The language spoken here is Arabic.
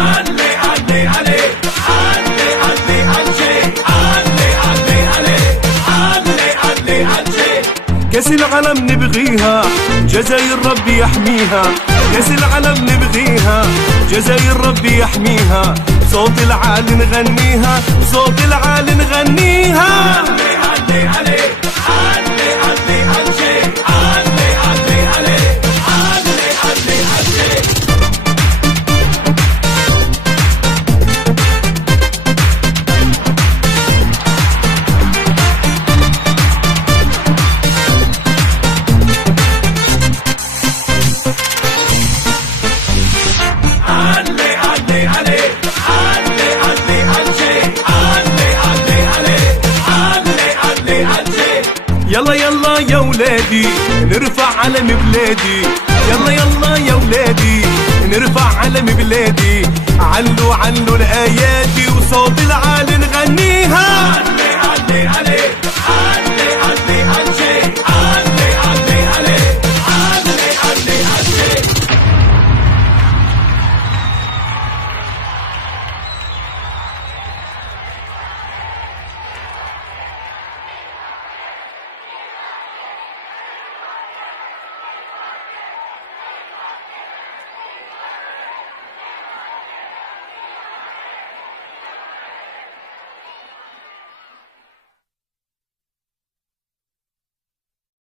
علي علي علي علي علي علي علي علي علي علي علي علي. كاس العالم نبغيها جزاير ربي يحميها، كاس العالم نبغيها جزاير ربي يحميها، صوت العالي نغنيها صوت العالي نغنيها. علي علي علي علي علي علي علي علي علي علي علي علي. يلا يلا يا ولادي نرفع علم بلادي، يلا يلا يا ولادي نرفع علم بلادي، علوا علوا الايادي وصوت العالي نغني.